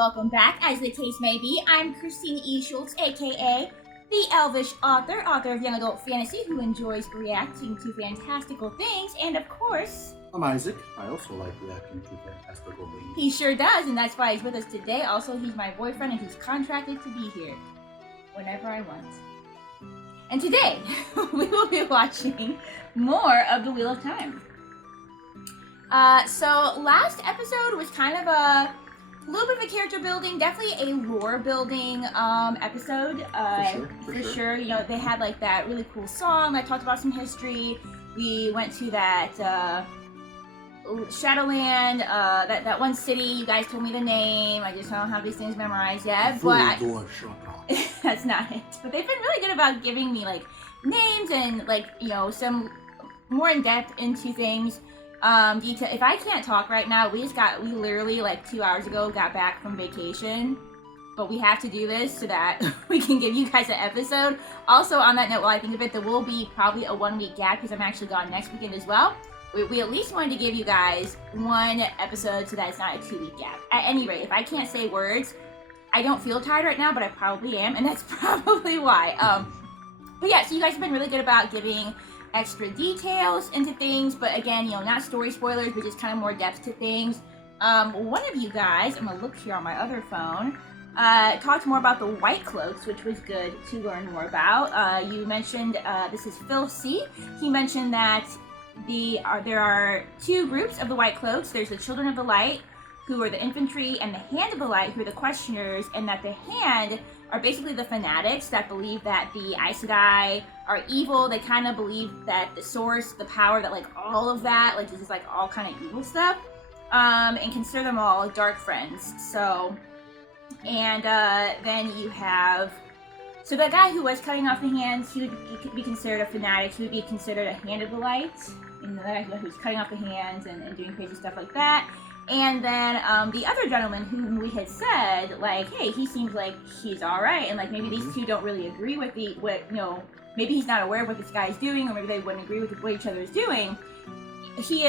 welcome back. As the case may be, I'm Christina E. Schulze, aka the Elvish author of young adult fantasy who enjoys reacting to fantastical things, and of course... I'm Isaac. I also like reacting to fantastical things. He sure does, and that's why he's with us today. Also, he's my boyfriend, and he's contracted to be here whenever I want. And today, we will be watching more of The Wheel of Time. So last episode was kind of a little bit of a character building, definitely a lore building episode. For sure. You know, they had like that really cool song that talked about some history. We went to that Shadowland, that one city. You guys told me the name. I just don't have these things memorized yet. But that's not it. But they've been really good about giving me like names and like, you know, some more in depth into things. Detail. If I can't talk right now, we literally like 2 hours ago got back from vacation, but we have to do this so that we can give you guys an episode. Also, on that note, while I think of it, there will be probably a 1 week gap because I'm actually gone next weekend as well. We at least wanted to give you guys one episode so that it's not a 2 week gap. At any rate, if I can't say words, I don't feel tired right now, but I probably am, and that's probably why. But yeah, so you guys have been really good about giving extra details into things, but again, you know, not story spoilers, but just kind of more depth to things. One of you guys, I'm gonna look here on my other phone, talked more about the White Cloaks, which was good to learn more about. You mentioned, this is Phil C. He mentioned that there are two groups of the White Cloaks. There's the Children of the Light, who are the infantry, and the Hand of the Light, who are the questioners, and that the Hand are basically the fanatics that believe that the Aes Sedai are evil. They kind of believe that the source, the power, that like all of that, like this is like all kind of evil stuff, and consider them all dark friends. So, and then you have, so that guy who was cutting off the hands, he would be considered a fanatic. He would be considered a Hand of the Light, and the guy who was cutting off the hands and doing crazy stuff like that. And then the other gentleman whom we had said, like, hey, he seems like he's all right, and like maybe these two don't really agree with maybe he's not aware of what this guy's doing, or maybe they wouldn't agree with what each other is doing. He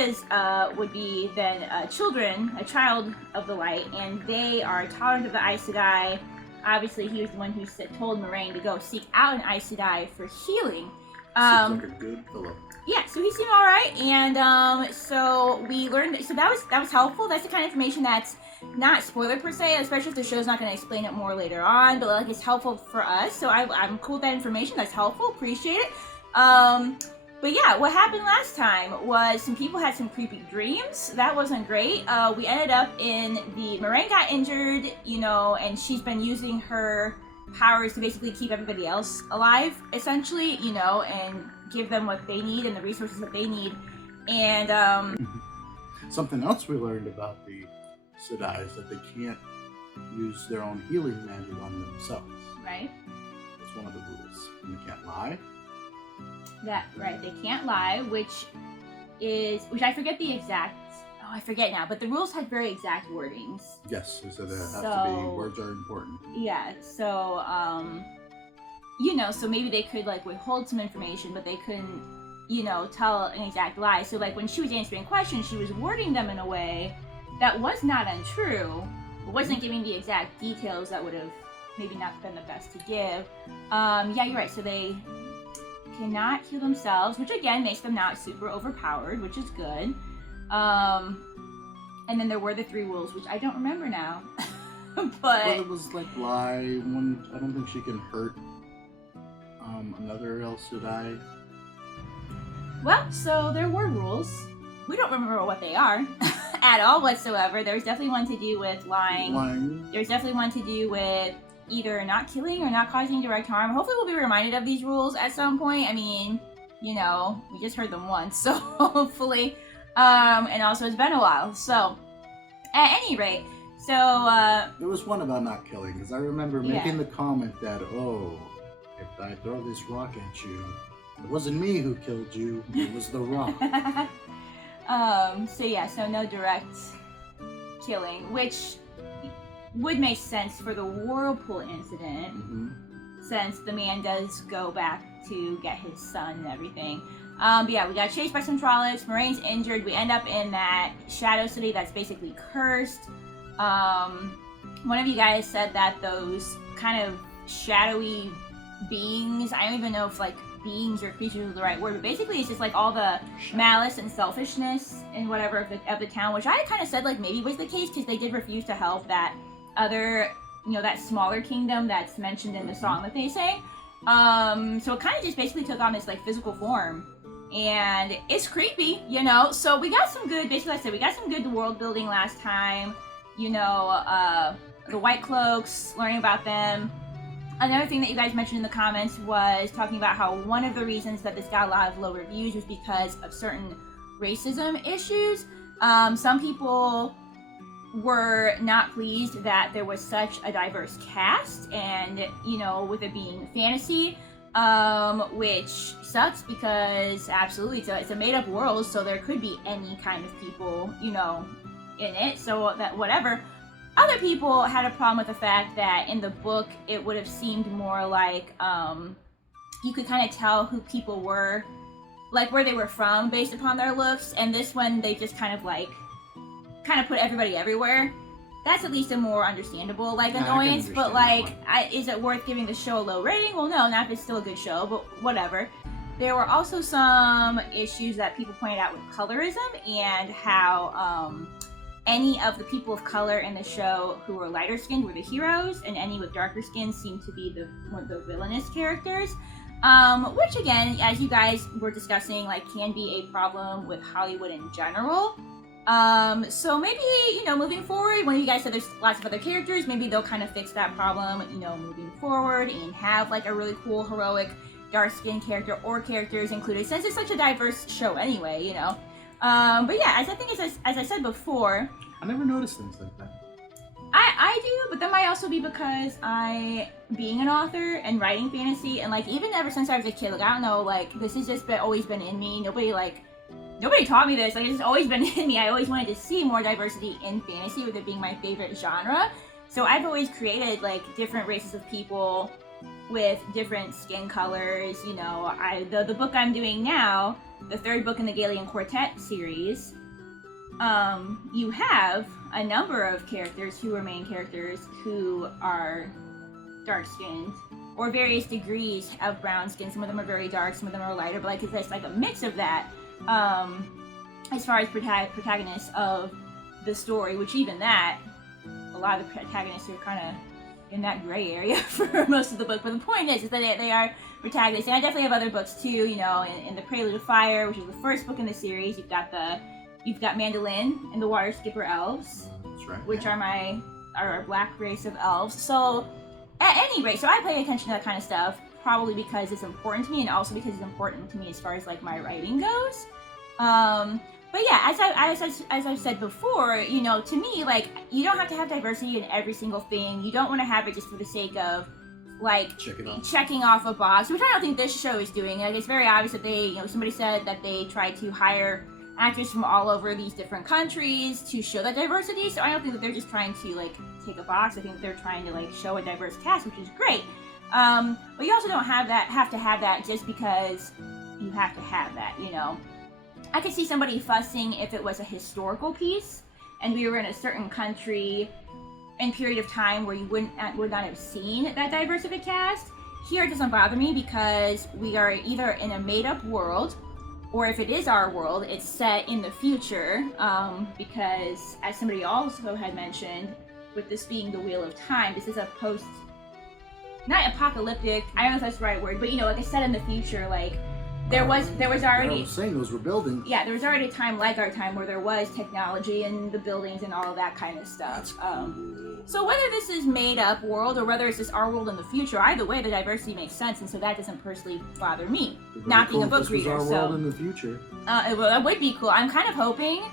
would be then a child of the light, and they are tolerant of the Aes Sedai. Obviously, he was the one who told Moraine to go seek out an Aes Sedai for healing. Seems like a good fellow. Yeah, so he seemed all right, and so we learned. So that was helpful. That's the kind of information that's not spoiler per se, especially if the show's not going to explain it more later on. But like, it's helpful for us. So I'm cool with that information. That's helpful. Appreciate it. But yeah, what happened last time was some people had some creepy dreams. That wasn't great. We ended up Moraine got injured, you know, and she's been using her powers to basically keep everybody else alive, essentially, you know, and give them what they need and the resources that they need. And something else we learned about the Sedai is that they can't use their own healing magic on themselves. Right. That's one of the rules. And they can't lie. Right, they can't lie, which I forget the exact, I forget now, but the rules had very exact wordings. Yes, so there have to be, words are important. Yeah, so, you know, so maybe they could, like, withhold some information, but they couldn't, you know, tell an exact lie. So, like, when she was answering questions, she was wording them in a way that was not untrue, but wasn't giving the exact details that would have maybe not been the best to give. Yeah, you're right, so they cannot heal themselves, which, again, makes them not super overpowered, which is good. And then there were the 3 rules, which I don't remember now. But well, it was like lie. One, I don't think she can hurt another Aes Sedai. Well, so there were rules. We don't remember what they are at all whatsoever. There was definitely one to do with lying. There's definitely one to do with either not killing or not causing direct harm. Hopefully we'll be reminded of these rules at some point. I mean, you know, we just heard them once, so hopefully. And also it's been a while, so at any rate, so there was one about not killing, because I remember making the comment that, oh, if I throw this rock at you, it wasn't me who killed you, it was the rock. So yeah, so no direct killing, which would make sense for the Whirlpool incident, since the man does go back to get his son and everything. But yeah, we got chased by some Trollocs, Moraine's injured, we end up in that Shadow City that's basically cursed. one of you guys said that those kind of shadowy beings, I don't even know if like beings or creatures is the right word, but basically it's just like all the malice and selfishness and whatever of the town, which I kind of said like maybe was the case because they did refuse to help that other, you know, that smaller kingdom that's mentioned in the song that they sang. So it kind of just basically took on this like physical form, and it's creepy, you know. So we got some good, basically like I said, we got some good world building last time, you know, the White Cloaks, learning about them. Another thing that you guys mentioned in the comments was talking about how one of the reasons that this got a lot of low reviews was because of certain racism issues. Some people were not pleased that there was such a diverse cast, and, you know, with it being fantasy, which sucks because absolutely it's a made-up world, so there could be any kind of people, you know, in it, so that whatever. Other people had a problem with the fact that in the book it would have seemed more like you could kind of tell who people were, like where they were from based upon their looks, and this one they just kind of put everybody everywhere. That's at least a more understandable like annoyance, but like is it worth giving the show a low rating? Well, no, not if it's still a good show, but whatever. There were also some issues that people pointed out with colorism and how any of the people of color in the show who were lighter skinned were the heroes, and any with darker skin seemed to be one of the villainous characters. Which again, as you guys were discussing, like can be a problem with Hollywood in general. So maybe, you know, moving forward, one of you guys said there's lots of other characters, maybe they'll kind of fix that problem, you know, moving forward and have like a really cool, heroic, dark-skinned character or characters included, since it's such a diverse show anyway, you know. But yeah, as I said before, I never noticed things like that. I do, but that might also be because being an author and writing fantasy, and like even ever since I was a kid, like I don't know, like this has just always been in me. Nobody taught me this. Like it's just always been in me. I always wanted to see more diversity in fantasy, with it being my favorite genre. So I've always created like different races of people with different skin colors. You know, the book I'm doing now, the third book in the Galian Quartet series, you have a number of characters who are main characters who are dark-skinned, or various degrees of brown skin. Some of them are very dark, some of them are lighter, but like it's like a mix of that. As far as protagonists of the story, which even that, a lot of the protagonists are kind of in that gray area for most of the book. But the point is that they are protagonists, and I definitely have other books too. You know, in the Prelude of Fire, which is the first book in the series, you've got Mandolin and the Water Skipper Elves, that's right, which are our black race of elves. So at any rate, so I pay attention to that kind of stuff, probably because it's important to me, and also because it's important to me as far as like my writing goes. But yeah, as I've said before, you know, to me, like, you don't have to have diversity in every single thing. You don't want to have it just for the sake of like checking off a box, which I don't think this show is doing. Like, it's very obvious that they, you know, somebody said that they tried to hire actors from all over these different countries to show that diversity. So I don't think that they're just trying to like take a box. I think they're trying to like show a diverse cast, which is great. But you also don't have to have that just because you have to have that, you know. I could see somebody fussing if it was a historical piece and we were in a certain country and period of time where you would not have seen that diverse of a cast. Here it doesn't bother me because we are either in a made-up world, or if it is our world, it's set in the future, because as somebody also had mentioned, with this being the Wheel of Time, this is a post, not apocalyptic, I don't know if that's the right word, but you know, like I said, in the future, like there was already, I was saying those were buildings. Yeah, there was already a time like our time where there was technology and the buildings and all of that kind of stuff. So whether this is made up world or whether it's just our world in the future, either way the diversity makes sense, and so that doesn't personally bother me. Not being a book reader, this was our world in the future. That would be cool. I'm kind of hoping,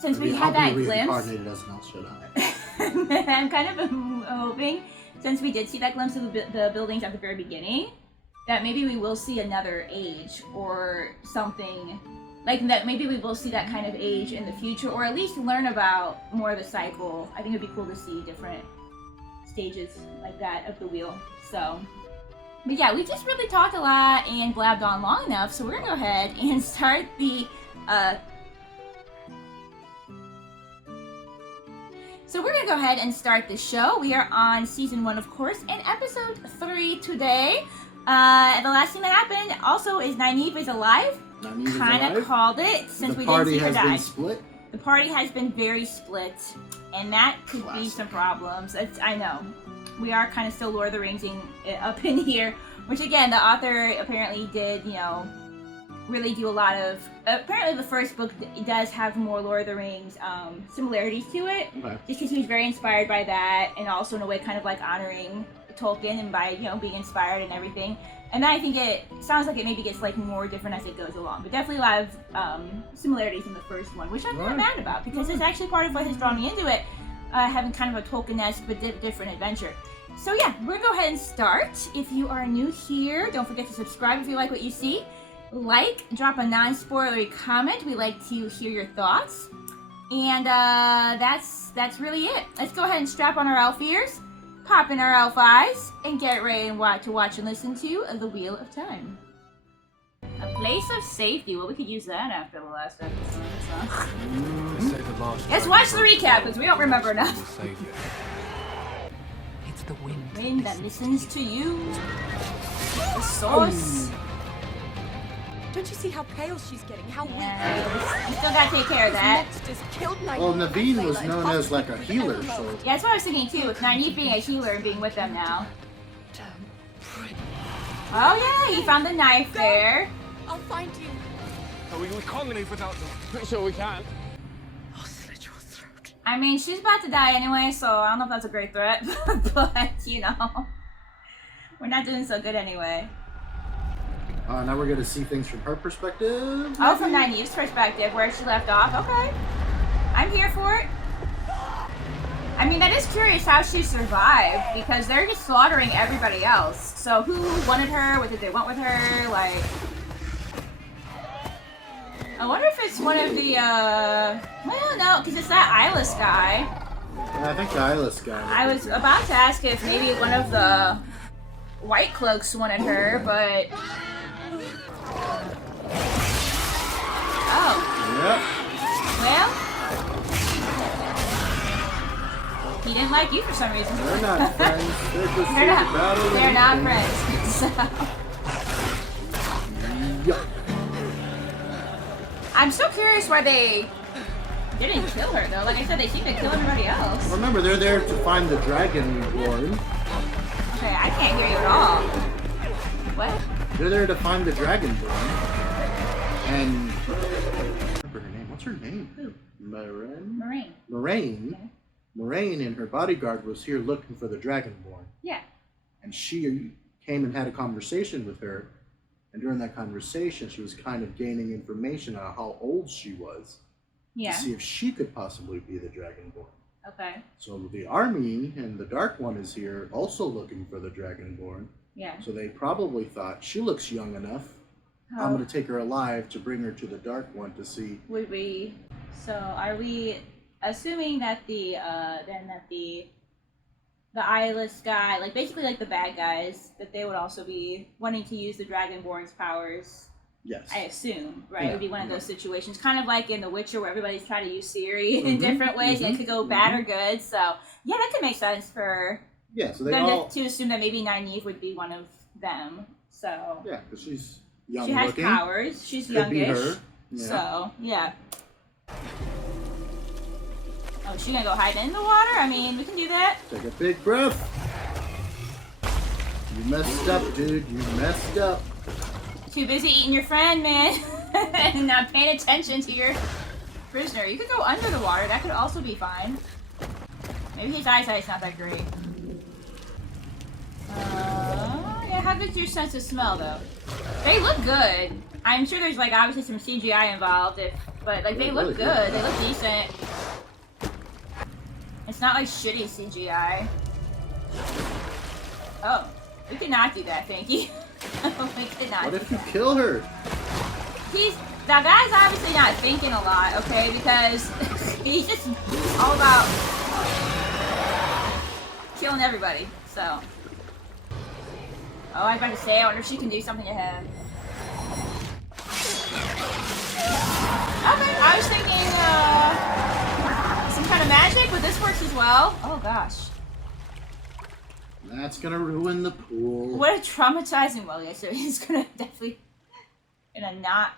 since we had that glimpse. As else, should I? I'm kind of hoping, since we did see that glimpse of the buildings at the very beginning, that maybe we will see another age or something like that. Maybe we will see that kind of age in the future, or at least learn about more of the cycle. I think it'd be cool to see different stages like that of the wheel. So, but yeah, we just really talked a lot and blabbed on long enough, so we're gonna go ahead and start the So we're gonna go ahead and start the show. We are on season 1, of course, and episode 3 today. The last thing that happened also is Nynaeve is alive. Kind of called it since we didn't see her die. The party has been split. The party has been very split, and that could be some problems. I know. We are kind of still Lord of the Ringsing up in here, which again, the author apparently did, you know, really do a lot of. Apparently, the first book does have more Lord of the Rings similarities to it, just because he was very inspired by that, and also in a way, kind of like honoring Tolkien and by being inspired and everything. And then I think it sounds like it maybe gets like more different as it goes along, but definitely a lot of similarities in the first one, which I'm not mad about because it's actually part of what has drawn me into it, having kind of a Tolkien-esque but different adventure. So yeah, we're gonna go ahead and start. If you are new here, don't forget to subscribe if you like what you see. Like, drop a non-spoilery comment. We like to hear your thoughts. And that's really it. Let's go ahead and strap on our elf ears, pop in our elf eyes, and get ready to watch and listen to The Wheel of Time. A place of safety. Well, we could use that after the last episode. So. Let's watch the recap because we don't remember enough. It's the wind. Wind that listens to you. The source. Don't you see how pale she's getting? How weak? We still gotta take care of that. Well, Naveen was known as like a healer, so... Yeah, that's what I was thinking too, with Nynaeve being a healer and being with them now. Oh yeah, he found the knife there. I'll find you. Oh, we can't leave without them. Pretty sure we can. I'll slit your throat. I mean, she's about to die anyway, so I don't know if that's a great threat, but, you know, we're not doing so good anyway. Now we're going to see things from her perspective. Oh, from Nynaeve's perspective, where she left off. Okay. I'm here for it. I mean, that is curious how she survived, because they're just slaughtering everybody else. So who wanted her? What did they want with her? Like... I wonder if it's one of the, well, no, because it's that Eyeless guy. Yeah, I think the Eyeless guy. I was about to ask if maybe one of the White Cloaks wanted her, but... Oh. Yep. Well, he didn't like you for some reason. They're not friends. They're just they're not friends. So. Yep. I'm so curious why they didn't kill her though. Like I said, they seem to kill everybody else. Remember, they're there to find the Dragonborn. Okay, I can't hear you at all. What? They're there to find the Dragonborn. And remember her name. What's her name? Who? Moraine. Okay. Moraine and her bodyguard was here looking for the Dragonborn. Yeah. And she came and had a conversation with her. And during that conversation, she was kind of gaining information on how old she was. Yeah. To see if she could possibly be the Dragonborn. Okay. So the army and the Dark One is here also looking for the Dragonborn. Yeah. So they probably thought, she looks young enough. Oh. I'm going to take her alive to bring her to the Dark One to see. Would we? So are we assuming that the Eyeless guy, like basically like the bad guys, that they would also be wanting to use the Dragonborn's powers? Yes. I assume, right? Yeah. It would be one of those situations, kind of like in The Witcher, where everybody's trying to use Ciri in different ways, and it could go bad or good. So yeah, that could make sense for so they them all... to assume that maybe Nynaeve would be one of them. So yeah, because she's young she has looking. powers. She's Could youngish. be her. Yeah. So yeah. Oh, is she gonna go hide in the water? I mean, we can do that. Take a big breath. You messed up, dude. You messed up. Too busy eating your friend, man, and not paying attention to your prisoner. You could go under the water. That could also be fine. Maybe his eyesight's not that great. Yeah, how good's your sense of smell, though? They look good. I'm sure there's, like, obviously some CGI involved, but, like, they look good. They look decent. It's not, like, shitty CGI. Oh, we could not do that, thank you. We could not. What if you kill her? That guy's obviously not thinking a lot, okay? Because he's just all about killing everybody, so. Oh, I was about to say, I wonder if she can do something to him. Okay, I was thinking, some kind of magic, but this works as well. Oh gosh. That's gonna ruin the pool. What a traumatizing. Well, yes, it is gonna definitely gonna not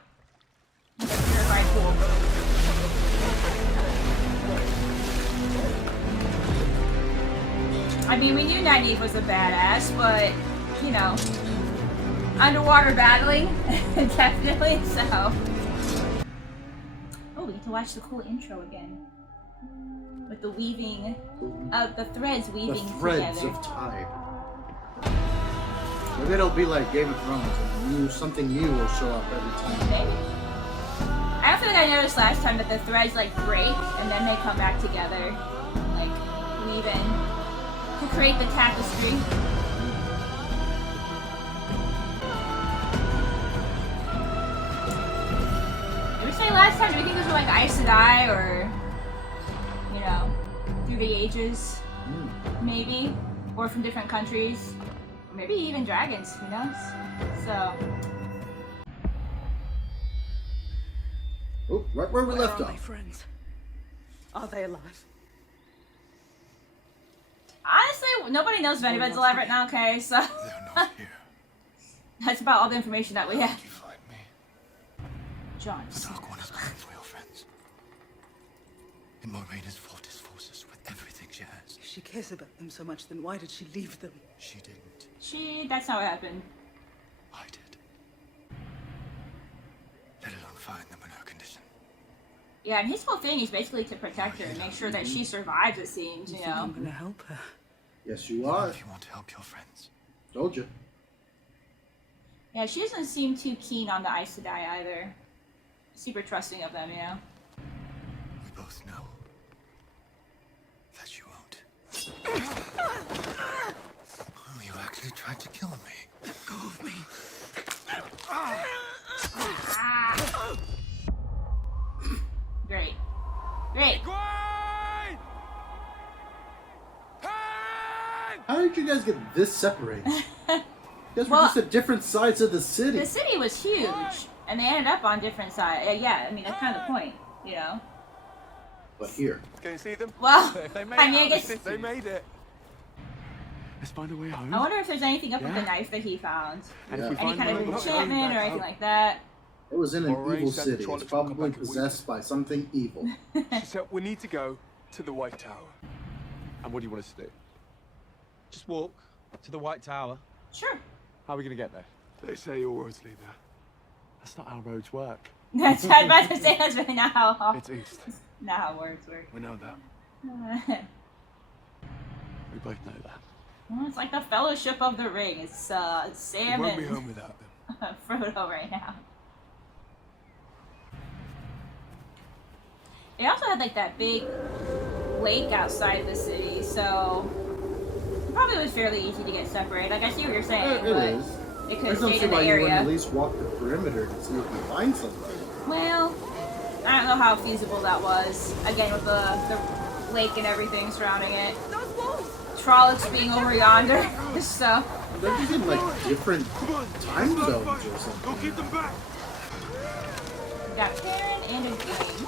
purified pool. I mean, we knew Nynaeve was a badass, but you know, underwater battling, definitely. So, oh, we get to watch the cool intro again with the weaving of the threads weaving the threads together. of time. Maybe it'll be like Game of Thrones, and something new will show up every time. Maybe. I feel like I noticed last time that the threads like break and then they come back together, like weaving to create the tapestry. Did we say last time? Do we think those were like Aes Sedai or, you know, through the ages? Maybe, or from different countries, or maybe even dragons. Who knows? So. Oh, right where we left Where are my off. friends? Are they alive? Honestly, nobody knows if anybody's alive right now, okay? So They're not here. that's about all the information that we have. You find me. John. The Dark One has come for your friends. And Moraine has fought his forces with everything she has. If she cares about them so much, then why did she leave them? She didn't. That's not what happened. I did. Let alone find them in her condition. Yeah, and his whole thing is basically to protect her and make sure that she survives, it seems, you know. I'm gonna help her. Yes, you are. If you want to help your friends. Told you. Yeah, she doesn't seem too keen on the Aes Sedai either. Super trusting of them, you know. We both know that you won't. Oh, you actually tried to kill me. Let go of me. Great. Great. How did you guys get this separated? You guys were Well, just at different sides of the city. The city was huge, and they ended up on different sides. Yeah, I mean, that's kind of the point, you know. But here. Can you see them? Well, They made I mean, I it out guess... of the city. They made it. Let's find a way home. I wonder if there's anything up with the knife that he found. And Yeah. if we Any find kind of Moraine, enchantment or anything like that. It was in an Moraine evil said the city. troll It's is welcome probably back in possessed by something evil. She said we need to go to the White Tower. And what do you want us to do? Just walk to the White Tower. Sure. How are we going to get there? They say all roads lead there. That's not how roads work. That's what I was about to say. That's really not how, It's east. not how words work. We know that. We both know that. Well, it's like the Fellowship of the Ring. It's Sam We won't be and home without them. Frodo right now. They also had like that big lake outside the city, so it probably was fairly easy to get separated. Like I see what you're saying, It but is. it could I have don't stayed see in the why you wouldn't at area. least walk the perimeter to see if you find somebody. Well, I don't know how feasible that was. Again, with the lake and everything surrounding it. Trollocs being over yonder, so. They're just in like different time zones or something. Go keep them back. We got Karen and a game.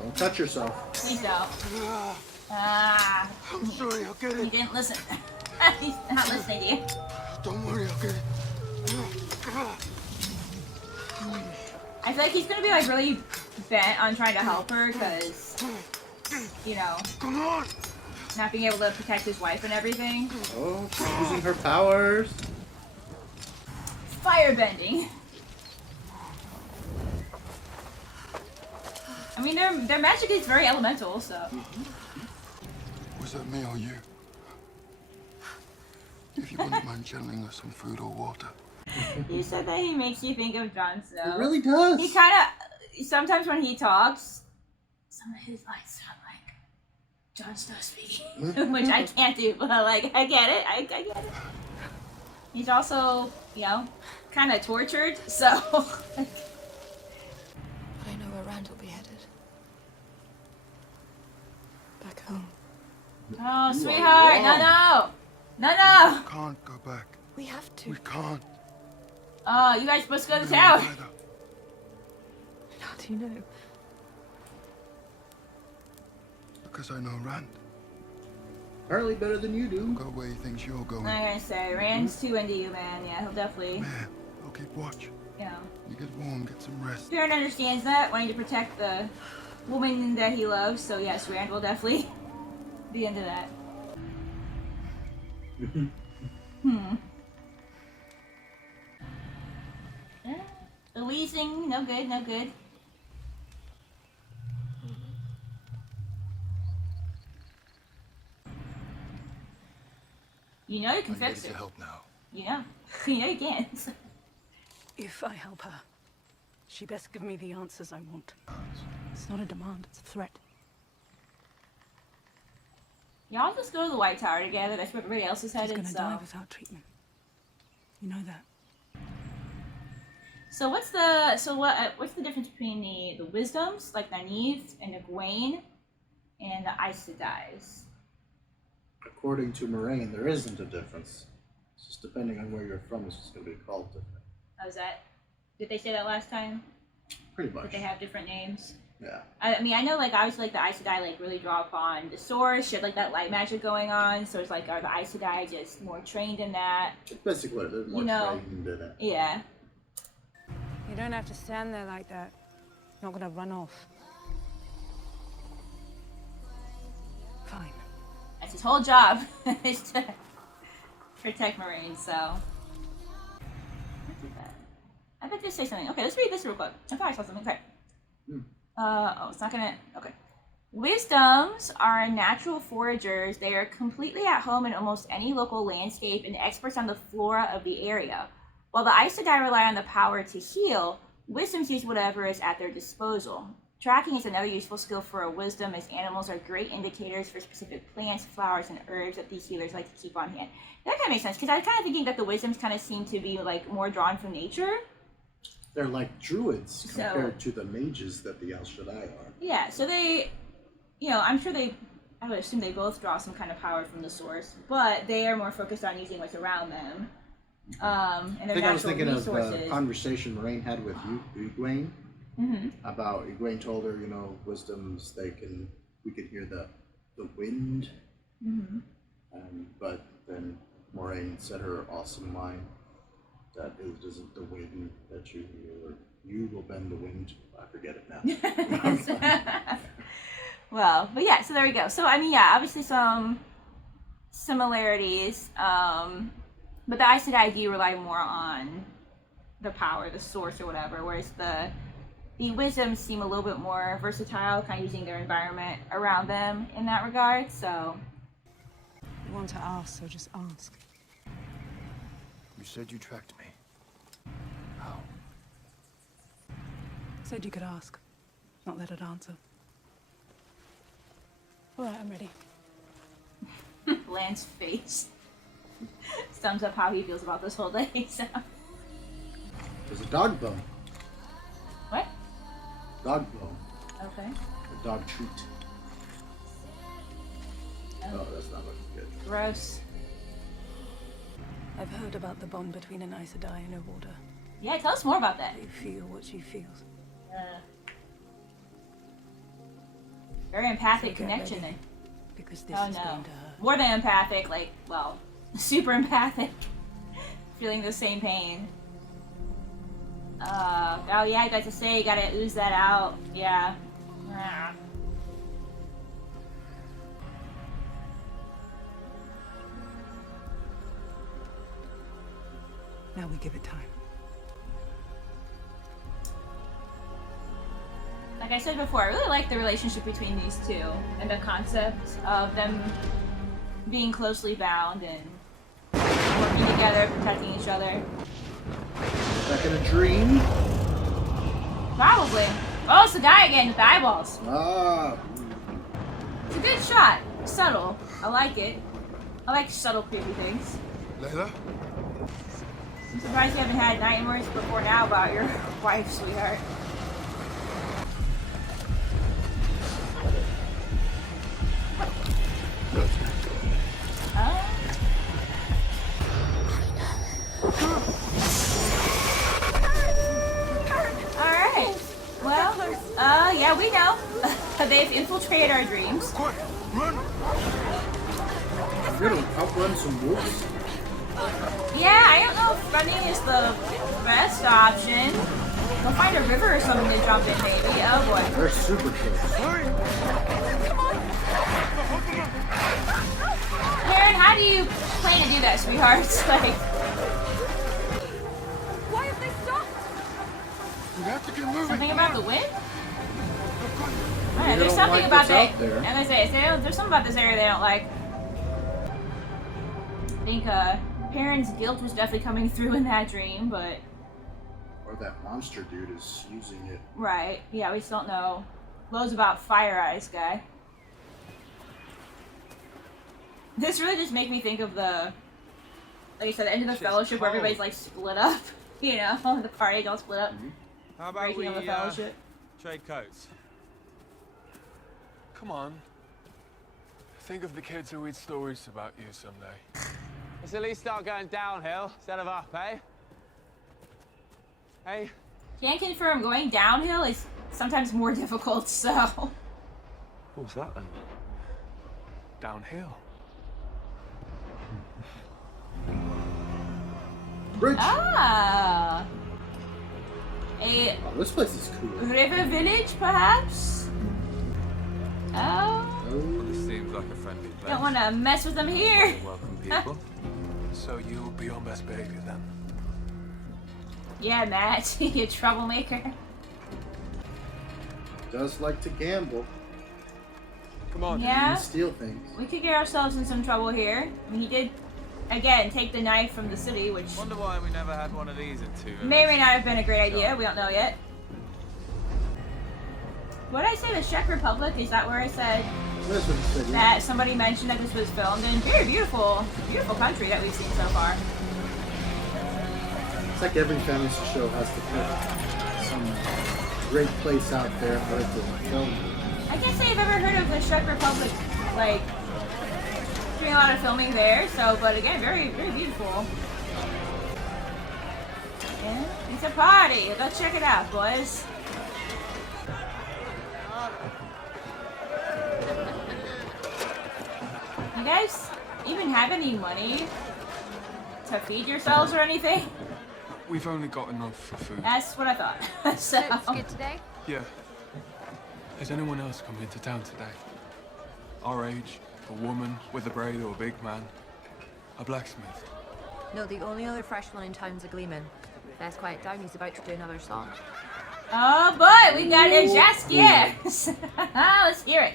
Don't touch yourself. Please don't. Ah, I'm sorry, I'll get he it. didn't listen. He's not listening to you. Don't worry, I'll get it. I feel like he's gonna be like really bent on trying to help her because, you know, Come on. not being able to protect his wife and everything. Oh, she's using her powers. Firebending. I mean, their magic is very elemental, so. Was that me or you? If you wouldn't mind channeling us some food or water. You said that he makes you think of Jon Snow. It really does. He kind of, sometimes when he talks, some of his lines sound like Jon Snow speaking, which I can't do, but like, I get it. I get it. He's also, you know, kind of tortured, so. But I know where Rand will be headed. Back home. Oh, sweetheart, no. Can't go back. We have to. We can't. Oh, you guys supposed to go to the tower. Either. How do you know? because I know Rand. Apparently better than you do. Go where he thinks you're going. I'm gonna say, Rand's too into you, man. Yeah, he'll definitely, Man, I'll keep watch. you know. You get warm, get some rest. Baron understands that, wanting to protect the woman that he loves, so yes, Rand will definitely be into that. Yeah. The wheezing, no good, no good. You know you can I'm ready fix it. to help now. You know. You know you can. If I help her, she best give me the answers I want. It's not a demand, it's a threat. Y'all just go to the White Tower together. That's where everybody else is She's headed. gonna So. die without treatment. You know that. So what's the difference between the wisdoms, like Nynaeve and Egwene, and the Aes Sedais? According to Moraine, there isn't a difference. It's just depending on where you're from, it's just going to be called different. How's that? Did they say that last time? Pretty much. That they have different names? Yeah. I mean, I know, like, obviously, like, the Aes Sedai, like, really draw upon the Source, she had, like, that light magic going on, so it's like, are the Aes Sedai just more trained in that? It's basically, they're more You know, trained in it. Yeah. You don't have to stand there like that. You're not gonna run off. Fine. That's his whole job, is to protect Moraine, so. Not too bad. I bet this say something. Okay, let's read this real quick. I thought I saw something. Okay. Oh, it's not gonna. Okay. Wisdoms are natural foragers. They are completely at home in almost any local landscape and experts on the flora of the area. While the Aes Sedai rely on the power to heal, wisdoms use whatever is at their disposal. Tracking is another useful skill for a wisdom, as animals are great indicators for specific plants, flowers, and herbs that these healers like to keep on hand. That kind of makes sense, because I was kind of thinking that the wisdoms kind of seem to be like more drawn from nature. They're like druids compared to the mages that the El Shaddai are. Yeah, so they, you know, I'm sure I would assume they both draw some kind of power from the Source, but they are more focused on using what's around them. And their I think I was natural thinking resources. of the conversation Moraine had with Egwene. About Egwene told her, you know, wisdoms, we can hear the wind. But then Moraine said her awesome line that it isn't the wind that you hear, you will bend the wind. I forget it now. Well, but yeah, so there we go. So I mean, yeah, obviously some similarities, but the Aes Sedai do rely more on the power, the Source or whatever, whereas the wisdoms seem a little bit more versatile, kind of using their environment around them in that regard. So You want to ask, so just ask. You said you tracked me. How? Said you could ask, not that I'd answer. All right, I'm ready. Lan's face sums up how he feels about this whole day. So There's a dog bone. what? Dog bone. Okay. A dog treat. Oh, that's not looking good. Gross. I've heard about the bond between an Aes Sedai and a warder. Yeah, tell us more about that. They feel what she feels. Very empathic So get connection ready, then. because this Oh is no. going to hurt. More than empathic, like, well, super empathic. Feeling the same pain. Oh yeah, you got to say, you gotta ooze that out. Yeah. Ah. Now we give it time. Like I said before, I really like the relationship between these two and the concept of them being closely bound and working together, protecting each other. Back in a dream? Probably. Oh, it's the guy again with the eyeballs. Ah. It's a good shot. Subtle. I like it. I like subtle creepy things. Layla? I'm surprised you haven't had nightmares before now about your wife, sweetheart. Alright. Well, yeah, we know. So they've infiltrated our dreams. Quick, run! You're gonna outrun some wolves? Yeah, I don't know if running is the best option. We'll find a river or something to jump in, maybe. Oh boy. They're super close. Karen, how do you plan to do that, sweetheart? Like, Why have they stopped? We have to get moving. something about the wind? They There's don't something like about what's that. out there. I'm gonna say, there's something about this area they don't like. I think Perrin's guilt was definitely coming through in that dream, but Or that monster dude is using it. right, yeah, we still don't know loads about Fire Eyes guy. This really just makes me think of the, like you said, the end of the Fellowship where everybody's like split up. You know, the party all split up. How about Breaking we of the Fellowship. trade coats? Come on. Think of the kids who read stories about you someday. Let's at least start going downhill instead of up, eh? Hey? Can confirm going downhill is sometimes more difficult, so. What was that then? Downhill. Bridge! Ah! A Oh, this place is cool. river village, perhaps? Oh. This seems like a friendly place. Don't want to mess with them here. Welcome people. So you'll be your best behavior then? Yeah, Matt, you troublemaker. Does like to gamble Come on. Yeah, and steal things. we could get ourselves in some trouble here. I mean, he did, again, take the knife from the city, which Wonder why we never had one of these in Two may or may not have been a great idea. We don't know yet. What did I say? The Czech Republic? Is that where I said That's what it said, yeah. that somebody mentioned that this was filmed in? Very beautiful, beautiful country that we've seen so far. It's like every fantasy show has to put some great place out there for it to film. I can't say I've ever heard of the Czech Republic, like, doing a lot of filming there, so, but again, very, very beautiful. Yeah, it's a party. Let's check it out, boys. You guys even have any money to feed yourselves or anything? We've only got enough for food. That's what I thought. So, It's good today. Yeah. Has anyone else come into town today? Our age, a woman with a braid or a big man, a blacksmith. No, the only other fresh one in town's a gleeman. Best quiet down, he's about to do another song. oh boy, we got a just yes. Let's hear it.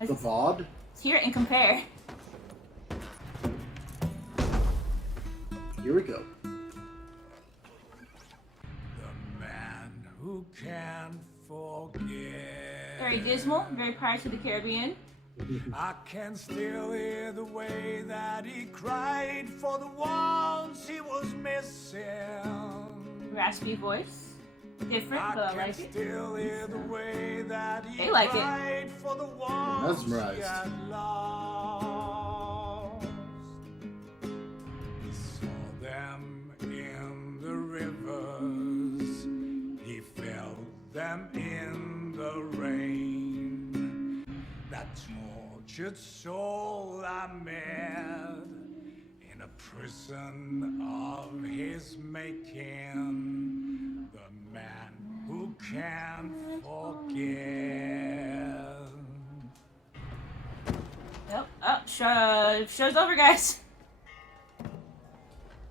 The VOD? Let's hear it and compare. Here we go. The man who can't forget. Very dismal, very Pirates of the Caribbean. I can still hear the way that he cried for the ones he was missing. Raspy voice. Different, but I I like can it. still hear the way that he They like it. cried for the ones he Mesmerized. had lost. He saw them in the rivers. He felt them in the rain. That tortured soul I met in a prison of his making. The man who can't forget. Yep. Oh, show's over, guys.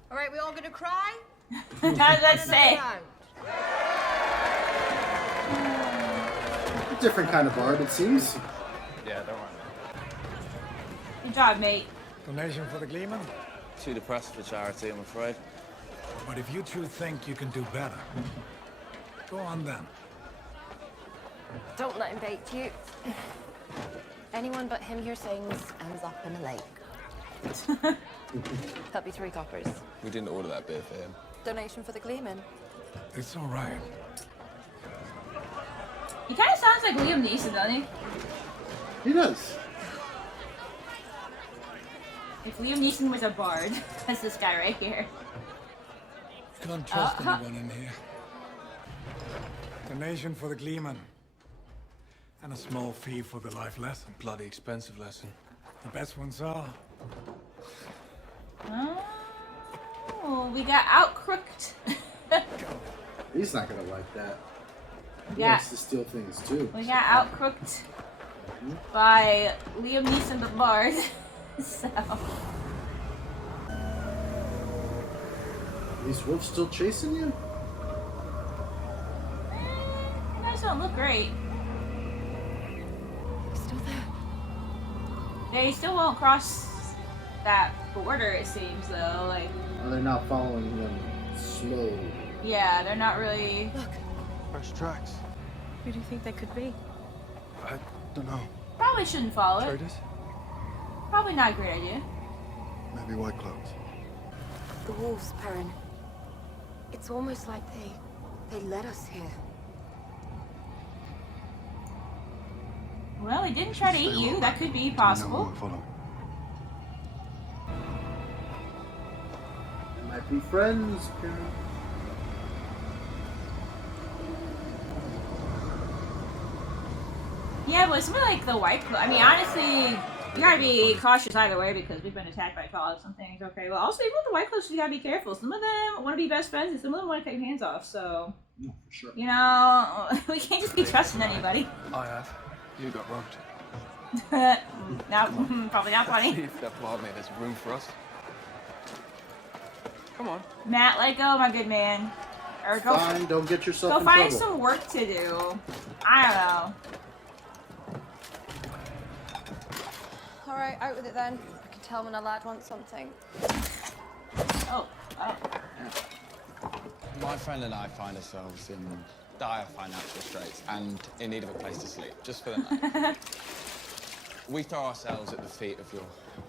All right, we all gonna cry? How does that say? A different kind of bard, it seems. Yeah, don't worry. Good job, mate. Donation for the Gleeman? Too depressed for charity, I'm afraid. But if you two think you can do better, go on then. Don't let him bait you. Anyone but him here sings ends up in a lake. That'll be 3 coppers. We didn't order that beer for him. Donation for the gleeman. It's all right. He kind of sounds like Liam Neeson, doesn't he? He does. If Liam Neeson was a bard, that's this guy right here. Can't trust anyone in here. Donation for the Gleeman. And a small fee for the life lesson. Bloody expensive lesson. The best ones are. Oh, we got out-crooked. He's not gonna like that. He Yeah. likes to steal things too. We got out-crooked by Liam Neeson the Bard. So. These wolves still chasing you? You guys don't look great. Still there. They still won't cross that border, it seems, though. Like, Or they're not following them slowly. yeah, they're not really. Look. Fresh tracks. Who do you think they could be? I don't know. Probably shouldn't follow it. Traders? Probably not a great idea. Maybe white cloaks. The wolves, Perrin. It's almost like they led us here. Well, they didn't try to eat you. That could be possible. They might be friends, Karen. Yeah, but something like the white cloak. I mean, honestly, you gotta be cautious either way because we've been attacked by claws. Some things, okay. Well, also even with the white cloaks, you gotta be careful. Some of them want to be best friends, and some of them want to take your hands off. So, No, for sure. you know, we can't just be trusting anybody. I have. You got robbed. Not probably not See funny. if that plot made there's room for us. Come on. Matt, let go, my good man. Or go. Fine, don't get yourself Go in find trouble. some work to do. I don't know. All right, out with it then. I can tell when a lad wants something. Oh. My friend and I find ourselves in dire financial straits and in need of a place to sleep, just for the night. We throw ourselves at the feet of your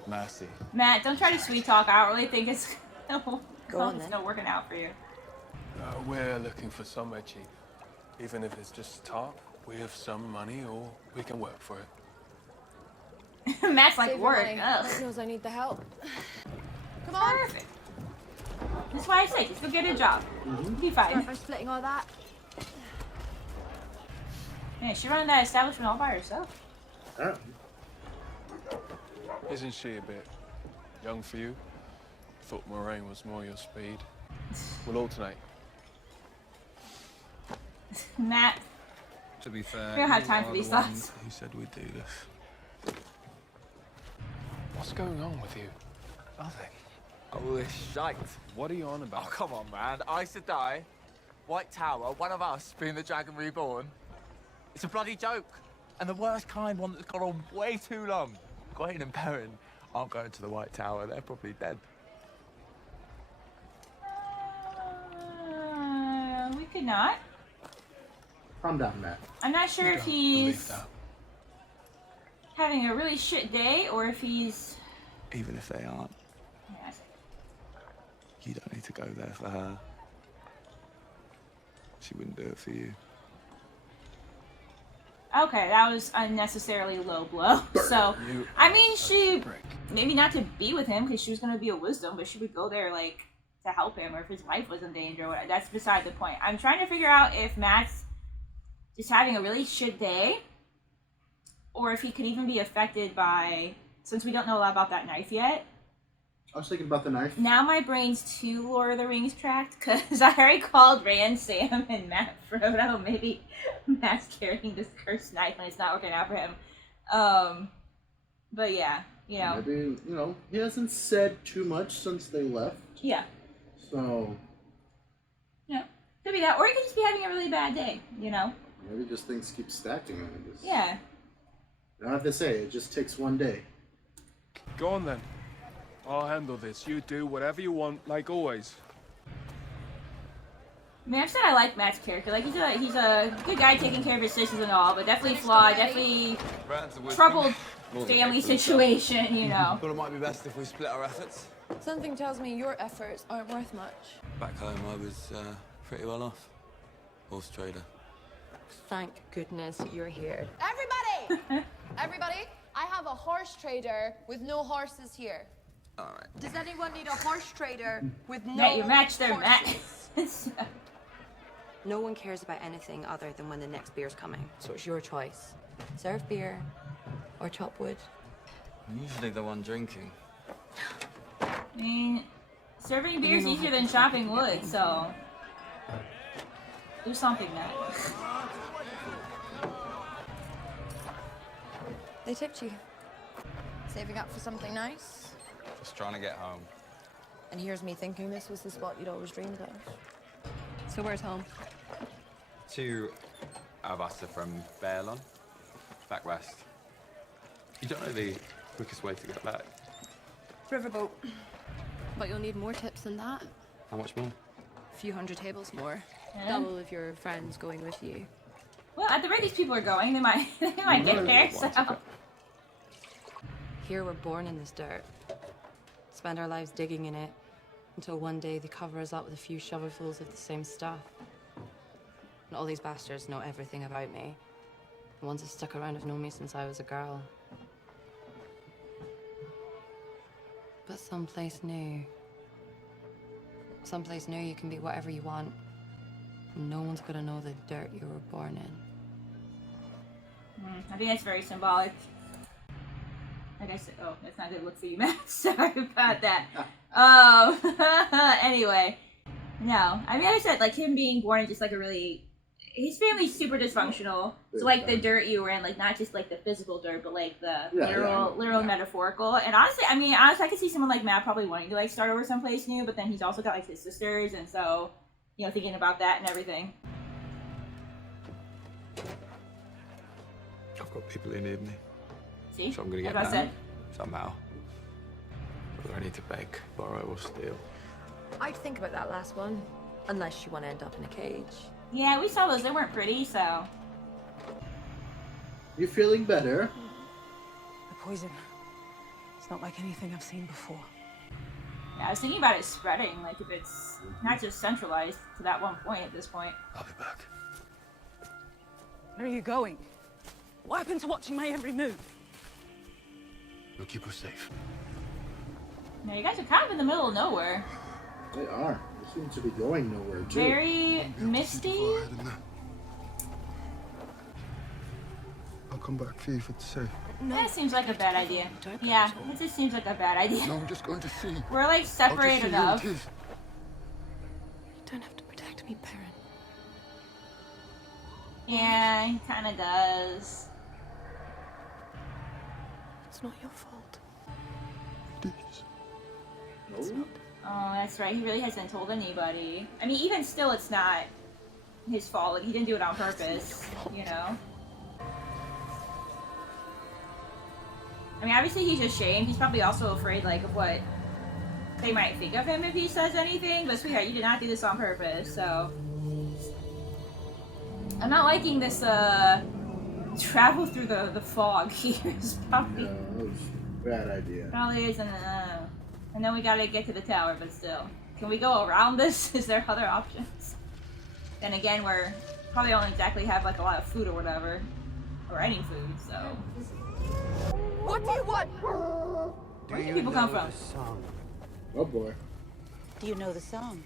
mercy. Matt, don't try to sweet talk. I don't really think it's on, it's then. not working out for you. We're looking for somewhere cheap. Even if it's just top, we have some money or we can work for it. Matt's like Save your work. money. Ugh. Lord knows I need the help. Come on. Perfect. That's why I say just go get a job. You'll be Start fine. by splitting all that. Man, she running that establishment all by herself. Yeah. Isn't she a bit young for you? Thought Moraine was more your speed. We'll alternate. Matt, To be fair, we don't have you time are for the these one thoughts. who said we'd do this. What's going on with you? Nothing. Oh, this shite. What are you on Oh, about? come on, man. Ice to die. White Tower, one of us being the Dragon Reborn. It's a bloody joke. And the worst kind, one that's gone on way too long. Gawain and Perrin aren't going to the White Tower. They're probably dead. We could not. Calm down, Matt. I'm not sure if Don't believe he's that. having a really shit day or if he's. Even if they aren't, Yeah, you don't need to go there for her. She wouldn't do it for you. okay, that was unnecessarily low blow. So, You I mean, she prick. maybe not to be with him because she was gonna be a wisdom, but she would go there like to help him or if his life was in danger. Or whatever. That's beside the point. I'm trying to figure out if Matt's just having a really shit day, or if he could even be affected by. Since we don't know a lot about that knife yet. I was thinking about the knife. Now my brain's too Lord of the Rings tracked because I already called Rand, Sam, and Matt Frodo. Maybe Matt's carrying this cursed knife and it's not working out for him. But yeah, you know. Maybe, you know, he hasn't said too much since they left. Yeah. So, Yeah. Could be that. Or he could just be having a really bad day, you know? maybe just things keep stacking on him. Yeah. You don't have to say, it just takes one day. Go on then. I'll handle this. You do whatever you want, like always. I mean, I've said I like Matt's character. Like, he's a good guy taking care of his sisters and all, but definitely flawed, definitely troubled family situation, you know? Thought it might be best if we split our efforts. Something tells me your efforts aren't worth much. Back home, I was pretty well off. Horse trader. Thank goodness you're here. Everybody! Everybody, I have a horse trader with no horses here. All right. Does anyone need a horse trader with no Matt, you matched there, Matt. No one cares about anything other than when the next beer's coming, so it's your choice. Serve beer or chop wood. I'm usually the one drinking. I mean, serving beer is easier than chopping wood, so do something, Matt. They tipped you. Saving up for something nice? Just trying to get home. And here's me thinking this was the spot you'd always dreamed of. So where's home? To Alvasta from Baerlon, back west. You don't know the quickest way to get back. Riverboat. But you'll need more tips than that. How much more? A few hundred tables more. Yeah. Double if your friend's going with you. Well, at the rate these people are going, they might get there, so. Here we're born in this dirt. Spend our lives digging in it until one day they cover us up with a few shovelfuls of the same stuff. And all these bastards know everything about me. The ones that stuck around have known me since I was a girl. But someplace new. Someplace new you can be whatever you want. And no one's gonna know the dirt you were born in. I think that's very symbolic. Like I said, oh, that's not a good look for you, Matt. Sorry about that. Anyway. No. I mean, like I said, like him being born in just like a really... His family's super dysfunctional. So like the dirt you were in, like not just like the physical dirt, but like the literal metaphorical. And honestly, I could see someone like Matt probably wanting to like start over someplace new, but then he's also got like his sisters, and so, you know, thinking about that and everything. I've got people who need me. See? So I'm gonna get that somehow. Whether I need to beg, borrow, or steal. I'd think about that last one. Unless you want to end up in a cage. Yeah, we saw those. They weren't pretty, so. You feeling better? The poison. It's not like anything I've seen before. Yeah, I was thinking about it spreading, like if it's not just centralized to that one point at this point. I'll be back. Where are you going? What happened to watching my every move? We'll keep her safe. Now, you guys are kind of in the middle of nowhere. They are. They seem to be going nowhere, too. Very misty. I'll come back for you for to say. No, that seems like a bad idea. Yeah, it just seems like a bad idea. No, I'm just going to see. We're like separated enough. You don't have to protect me, Perrin. Yeah, he kind of does. It's not your fault. It is. It's not. Oh, that's right. He really hasn't told anybody. I mean, even still, it's not his fault. Like, he didn't do it on purpose, you know? I mean, obviously he's ashamed. He's probably also afraid, like, of what they might think of him if he says anything. But, sweetheart, you did not do this on purpose, so... I'm not liking this, travel through the fog here. It's probably... No, that was a bad idea. Probably isn't, and then we gotta get to the tower, but still. Can we go around this? Is there other options? Then again, we're probably don't exactly have, like, a lot of food or whatever. Or any food, so... What do you want? Where do people come from? Oh boy. Do you know the song?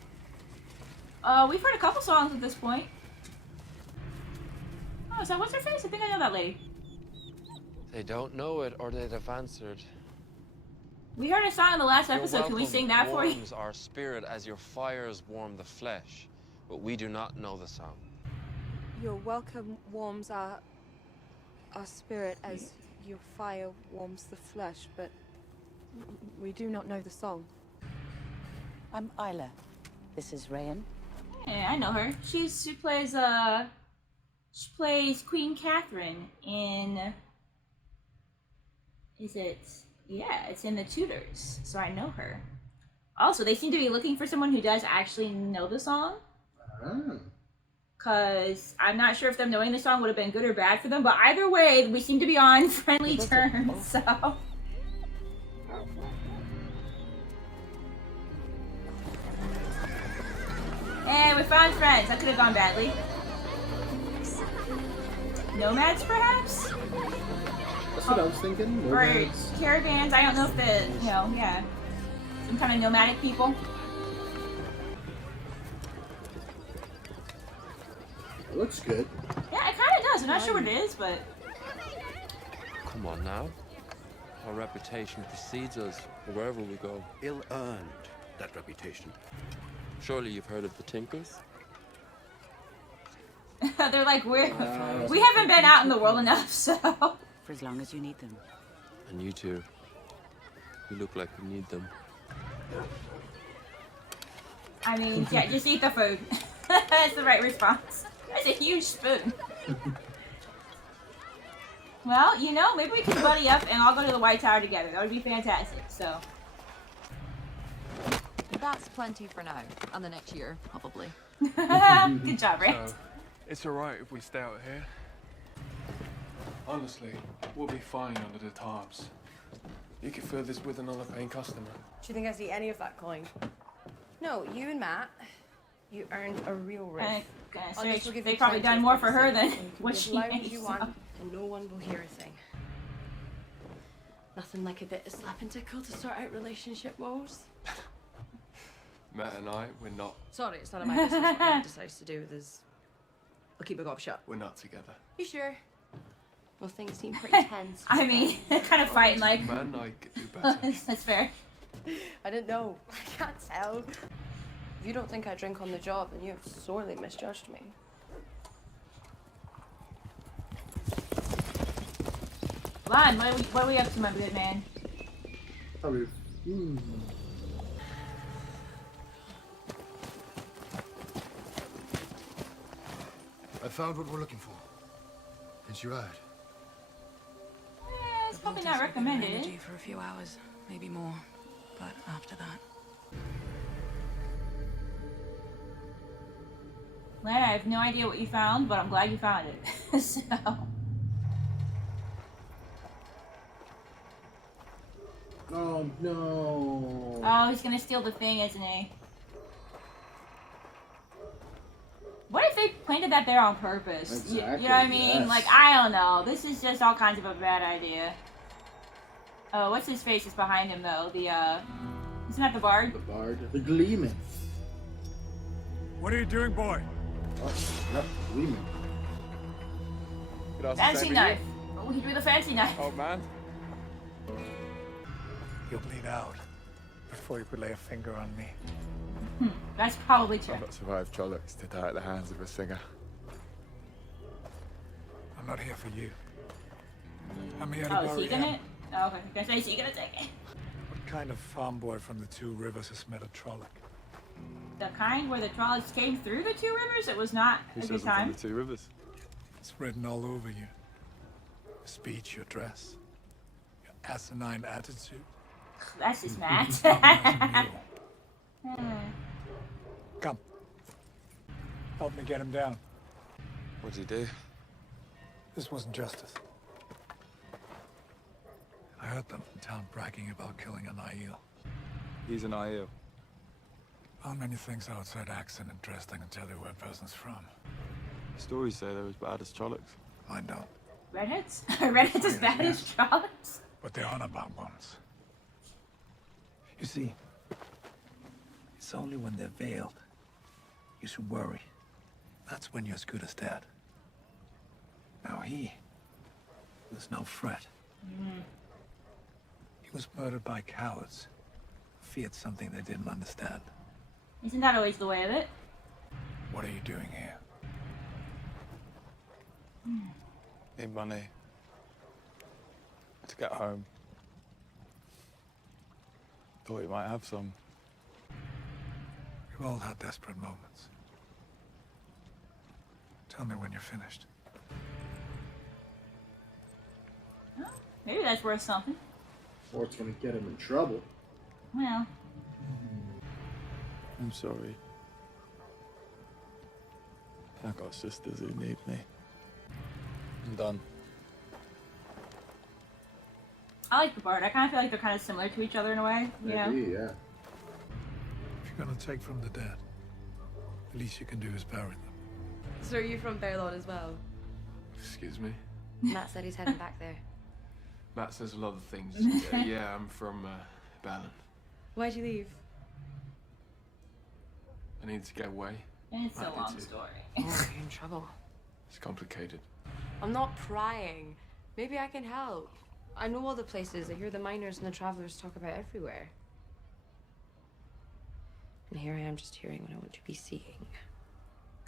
We've heard a couple songs at this point. Oh, is that what's her face? I think I know that lady. They don't know it, or they'd have answered. We heard a song in the last episode. Can we Your sing that for you? warms our spirit as your fires warm the flesh, but we do not know the song. Your welcome warms our spirit as your fire warms the flesh, but we do not know the song. I'm Isla. This is Rayan. Yeah, I know her. She plays Queen Catherine in... Yeah, it's in The Tudors, so I know her. Also, they seem to be looking for someone who does actually know the song. Because I'm not sure if them knowing the song would have been good or bad for them, but either way, we seem to be on friendly terms, so... And we found friends. That could have gone badly. Nomads, perhaps? That's what I was thinking. Nomads. Or caravans. I don't know if yeah. Some kind of nomadic people. It looks good. Yeah, it kind of does. I'm not sure what it is, but... Come on now. Our reputation precedes us wherever we go. Ill-earned, that reputation. Surely you've heard of the Tinkers? They're like, we haven't been out in the world enough, so. For as long as you need them. And you two. You look like you need them. I mean, yeah, just eat the food. That's the right response. That's a huge spoon. Well, you know, maybe we can buddy up and all go to the White Tower together. That would be fantastic, so. That's plenty for now. And the next year, probably. Good job, Rand. So, it's alright if we stay out here. Honestly, we'll be fine under the tarps. You could fill this with another paying customer. Do you think I see any of that coin? No, you and Matt, you earned a real riff. They've probably done more for her than what she loud makes. as you want, and no one will hear a thing. Nothing like a bit of slap and tickle to sort out relationship woes. Matt and I, we're not. Sorry, it's none of my business what Matt decides to do with his... I'll keep a gob shut. We're not together. You sure? Well, things seem pretty tense. I mean, kind of fighting like. Man, I could do better. That's fair. I didn't know. I can't tell. If you don't think I drink on the job, then you have sorely misjudged me. Lon, what are we up to, my good man? Probably. I found what we're looking for. It's your ad. Yeah, it's probably not recommended. Energy for a few hours, maybe more, but after that. Len, I have no idea what you found, but I'm glad you found it. So. Oh no. Oh, he's gonna steal the thing, isn't he? What if they planted that there on purpose? Exactly, you know what I mean? yes. Like, I don't know. This is just all kinds of a bad idea. Oh, what's his face is behind him, though? The, isn't that the bard? The bard. The gleeman. What are you doing, boy? Oh, not gleeman. Fancy knife. Oh, he drew the fancy knife. Oh, man. You'll bleed out before you could lay a finger on me. That's probably true. I've not survived Trollocs to die at the hands of a singer. I'm not here for you. I'm here to Oh, is bury he him. gonna? Oh, okay. Gonna say, is he gonna take it? What kind of farm boy from the Two Rivers has met a Trolloc? The kind where the Trollocs came through the two rivers? It was not Who a says good I'm from time. the Two Rivers? It's written all over you. Your speech, your dress, your asinine attitude. That's just Matt. Come. Help me get him down. What'd he do? This wasn't justice. I heard them in town bragging about killing an Aiel. He's an Aiel. Aren't many things outside accent interesting until you where a person's from. Stories say they're as bad as Trollocs. I don't. Redheads? Redheads as bad as Trollocs? But they are about ones. You see, it's only when they're veiled you should worry. That's when you're as good as dead. Now he was no threat. He was murdered by cowards who feared something they didn't understand. Isn't that always the way of it? What are you doing here? Need money. To get home. Thought you might have some. We've all had desperate moments. Tell me when you're finished. Oh, maybe that's worth something. Or it's gonna get him in trouble. Well. I'm sorry. I've got sisters who need me. I'm done. I like the bard. I kind of feel like they're kind of similar to each other in a way. You know? Maybe, yeah. If you're gonna take from the dead, the least you can do is bury them. So are you from Baerlon as well? Excuse me? Matt said he's heading back there. Matt says a lot of things. Yeah, I'm from Balin. Why'd you leave? I need to get away. It's a Matt long did too. story. Oh, you're in trouble. It's complicated. I'm not prying. Maybe I can help. I know all the places. I hear the miners and the travelers talk about everywhere. And here I am just hearing what I want to be seeing.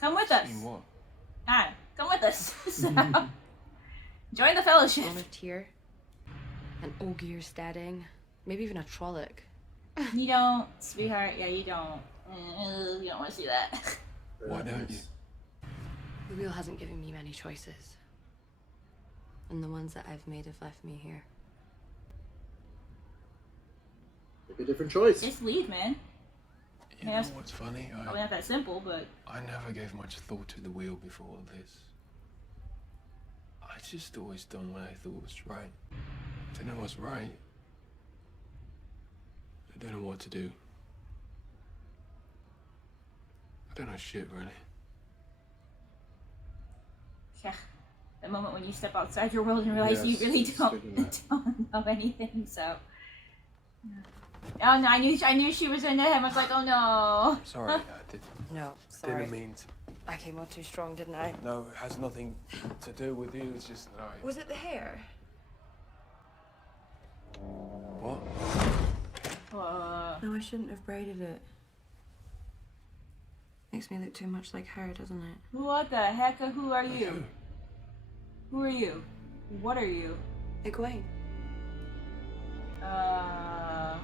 Come with us. Seeing what? Ah, come with us. So, join the fellowship. A LOTR, an Ogier steading, maybe even a Trolloc. You don't, sweetheart. Yeah, you don't. You don't want to see that. Why don't you? The wheel hasn't given me many choices. And the ones that I've made have left me here. Make a different choice. Just leave, man. You know what's funny? Probably not that simple, but I never gave much thought to the wheel before all this. I just always done what I thought was right. If I know what's right, I don't know what to do. I don't know shit, really. yeah, the moment when you step outside your world and realize you really don't know anything. So, oh no, I knew she was into him. I was like, oh no. Sorry, I No, sorry. didn't mean to. I came on too strong, didn't I? No, it has nothing to do with you. It's just that I. Was it the hair? What? No, I shouldn't have braided it. Makes me look too much like her, doesn't it? What the heck? Who are you? Who are you? What are you? Egwene. I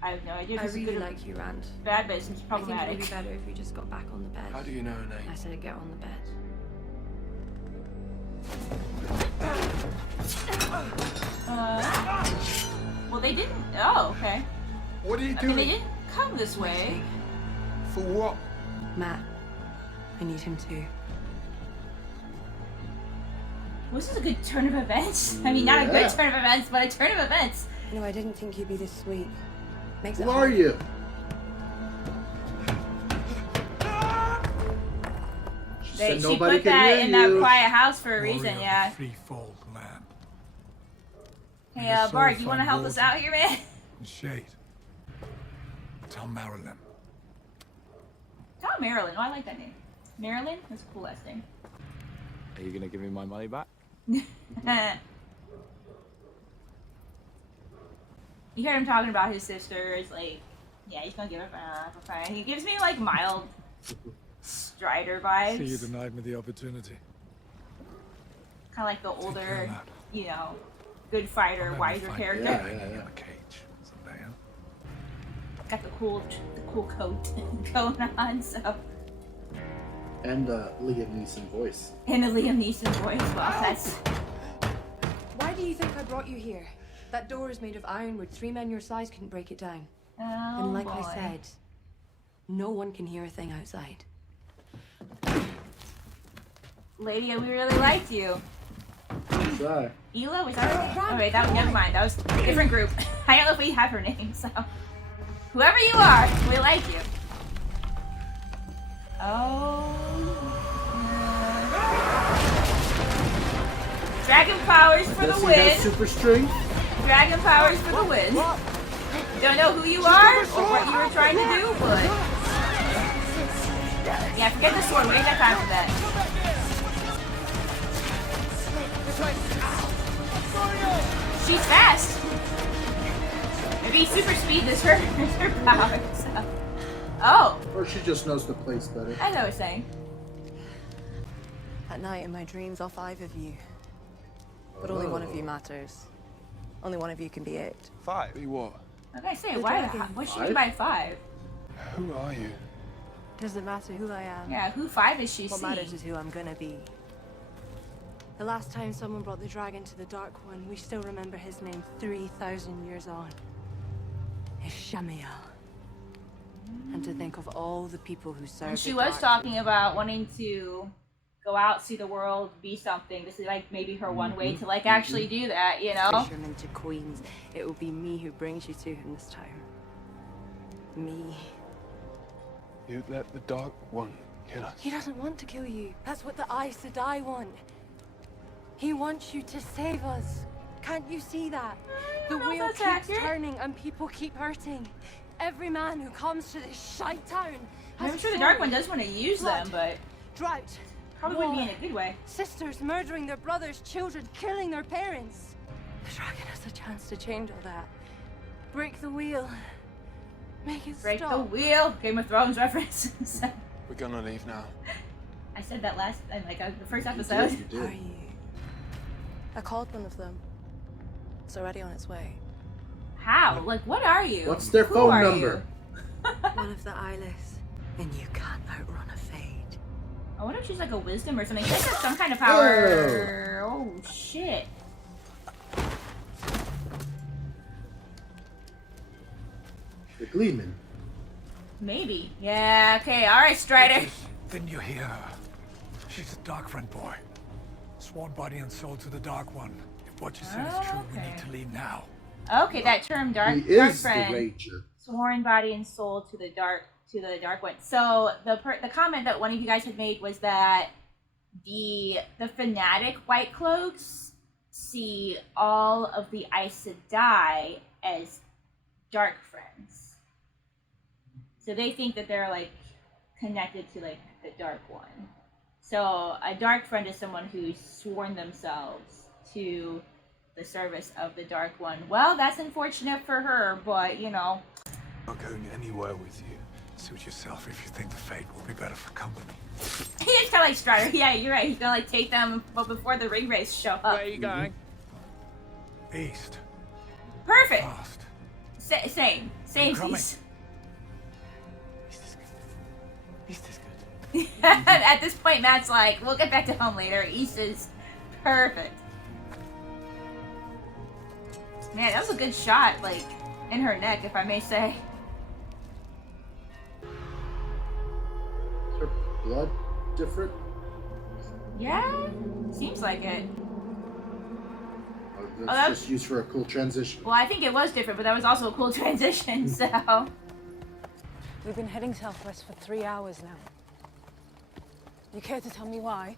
have no idea. I really like you, Rand. Bad business, problematic. I think it'd be better if you just got back on the bed. How do you know her name? I said get on the bed. Well, they didn't. Oh, okay. What are you doing? They didn't come this way. For what? Matt, I need him too. Well, this is a good turn of events. I mean, not a good turn of events, but a turn of events. No, I didn't think you'd be this sweet. Makes it Who are hard. you? She put that in that quiet house for a reason, yeah. Threefold man. Hey, Bart, you want to help us out here, man? Shade. Tell Marilyn. Tell Marilyn. Oh, I like that name. Marilyn? That's a cool last name. Are you gonna give me my money back? You heard him talking about his sisters, like, yeah, he's gonna give it for fine. He gives me, like, mild Strider vibes. See, you denied me the opportunity. Kind of like the older, you know, good fighter, wiser character. Yeah. Cage someday, huh? Got the cool coat going on, so. And Liam Neeson voice. And the Liam Neeson voice. Well, that's. Why do you think I brought you here? That door is made of ironwood. 3 men your size couldn't break it down. Oh, and like boy. I said, no one can hear a thing outside. Lady, we really liked you. Sorry. Ela, was that her? Oh, wait, that was, never mind. That was a different group. I don't know if we have her name, so. Whoever you are, we like you. Oh. Dragon powers for the win. Super strength. Dragon powers for the win. Don't know who you are or what you were trying to do, but. Yeah, forget the sword. We ain't got time for that. She's fast. Maybe super speed is her power. So. Oh. Or she just knows the place better. I know what you're saying. At night in my dreams, all 5 of you. But only one of you matters. Only one of you can be it. 5? Be what? Like I say, The why? dragon. What's she mean by 5? Who are you? Doesn't matter who I am. Yeah, who 5 is she? What matters is who I'm gonna be. The last time someone brought the dragon to the Dark One, we still remember his name 3,000 years on. It's Shamiel. And to think of all the people who served. And she the was Dark talking about wanting to go out, see the world, be something. This is like maybe her one way to like actually do that, you know? Fishermen to queens. It will be me who brings you to him this time. Me. You let the Dark One kill us. He doesn't want to kill you. That's what the Aes Sedai want. He wants you to save us. Can't you see that? The wheel keeps turning and people keep hurting. Every man who comes to this shite town has I'm sure the Dark One does want to use them, but drought, Probably wouldn't be in a good way. Sisters murdering their brothers, children killing their parents. The dragon has a chance to change all that. Break the wheel. Make it Break stop. the wheel. Game of Thrones reference. We're gonna leave now. I said that last, the first episode. You did. I called one of them. It's already on its way. How? Like, what are you? What's their Who phone are number? One of the eyeless. And you can't outrun a fade. I wonder if she's like a wisdom or something. She has some kind of power. Oh, shit. The Gleeman. Maybe. Yeah, okay. All right, Strider. Didn't you hear her? She's a Dark Friend boy. Sworn body and soul to the Dark One. If what you said is true, we need to leave now. Okay, that term, dark He is friend. the Rager. Sworn body and soul to the dark one. So the comment that one of you guys had made was that the fanatic White Cloaks see all of the Aes Sedai as dark friends. So they think that they're like connected to like the Dark One. So a dark friend is someone who's sworn themselves to the service of the Dark One. Well, that's unfortunate for her, but you know. I'm not going anywhere with you. Suit yourself if you think the fate will be better for company. He's kind of like Strider. Yeah, you're right. He's gonna like take them, but before the ring race show up. Where are you going? East. Perfect. Fast. Same. Coming. East East is good. At this point, Matt's like, we'll get back to home later. East is perfect. Man, that was a good shot, like, in her neck, if I may say. Is her blood different? Yeah, seems like it. Or that that's just used for a cool transition. Well, I think it was different, but that was also a cool transition, so. We've been heading southwest for 3 hours now. You care to tell me why?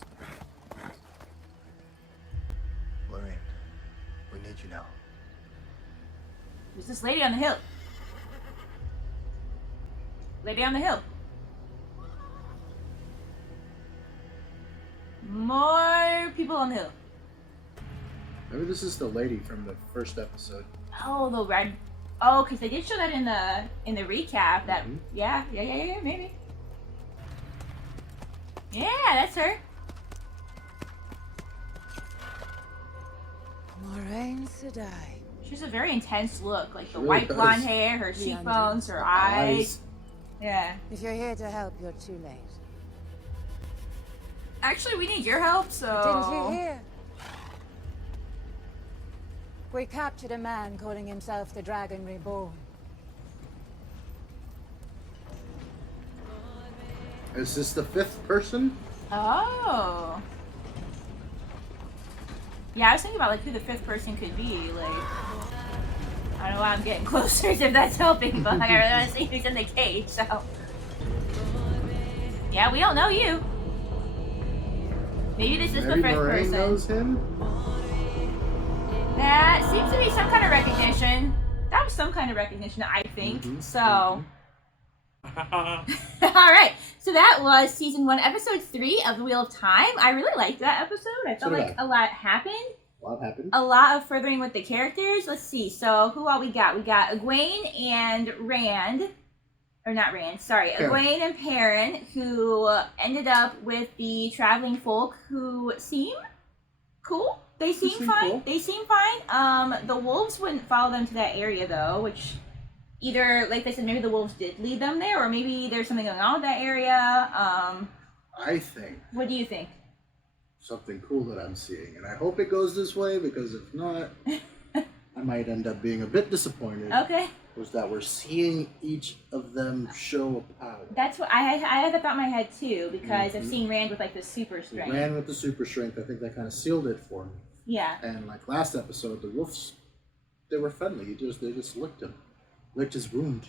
Lorraine, we need you now. There's this lady on the hill. Lady on the hill. More people on the hill. Maybe this is the lady from the first episode. Oh, the red. Oh, because they did show that in the recap. That yeah, maybe. Yeah, that's her. Moraine Sedai. She has a very intense look, like the really white does. blonde hair, her cheekbones, her eyes. Yeah. If you're here to help, you're too late. Actually, we need your help, so. Didn't you hear? We captured a man calling himself the Dragon Reborn. Is this the fifth person? Oh. Yeah, I was thinking about like who the fifth person could be. Like, I don't know why I'm getting closer if that's helping, but like, I really want to see who's in the cage. So. Yeah, we don't know you. Maybe this is Maybe the fifth Moraine person. knows him? That seems to be some kind of recognition. That was some kind of recognition, I think. So. Alright, so that was season 1, episode 3 of The Wheel of Time. I really liked that episode. I felt like a lot happened. A lot happened. A lot of furthering with the characters. Let's see. So who all we got? We got Egwene and Rand. Or not Rand, sorry. Egwene and Perrin, who ended up with the traveling folk who seem cool. They seem fine. Cool. They seem fine. The wolves wouldn't follow them to that area though, which either, like they said, maybe the wolves did lead them there, or maybe there's something going on with that area. I think. What do you think? Something cool that I'm seeing, and I hope it goes this way, because if not, I might end up being a bit disappointed. Okay. Was that we're seeing each of them show a power. That's what I had that thought in my head too, because I've seen Rand with like the super strength. Rand with the super strength, I think that kind of sealed it for me. Yeah. And like last episode, the wolves, they were friendly. They just licked him, licked his wound,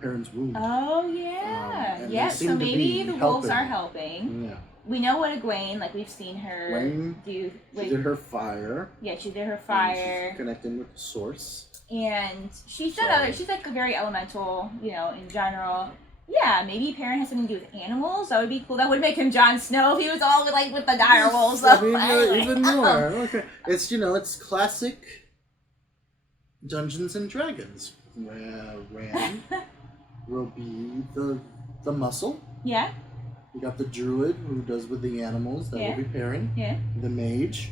Perrin's wound. Oh yeah, and yeah. they seem So to maybe be the wolves helping. are helping. Yeah. We know what Egwene, like we've seen her Egwene, do. She did her fire. Yeah, she did her And fire. she's connecting with the source. And she's done other. She's like a very elemental, you know, in general. Yeah, maybe Perrin has something to do with animals. That would be cool. That would make him Jon Snow if he was all with the dire wolves. I mean, Anyway. even more. Okay, it's it's classic Dungeons and Dragons. Where Rand will be the muscle. Yeah. You got the druid who does with the animals. That will be Perrin. Yeah. The mage,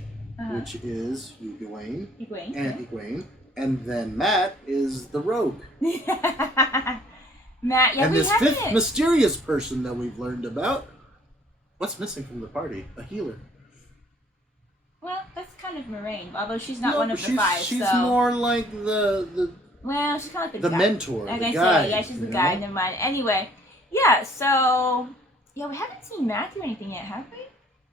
which is Egwene. Egwene. And then Matt is the rogue. Matt, yeah, and we this haven't. fifth mysterious person that we've learned about. What's missing from the party? A healer. Well, that's kind of Moraine, although she's not one of the she's, five. She's so. more like the. Well, she's kind of like the guy. mentor, Like the I guide. say, yeah, she's the guy. Never mind. Anyway, yeah. So, yeah, we haven't seen Matt do anything yet, have we?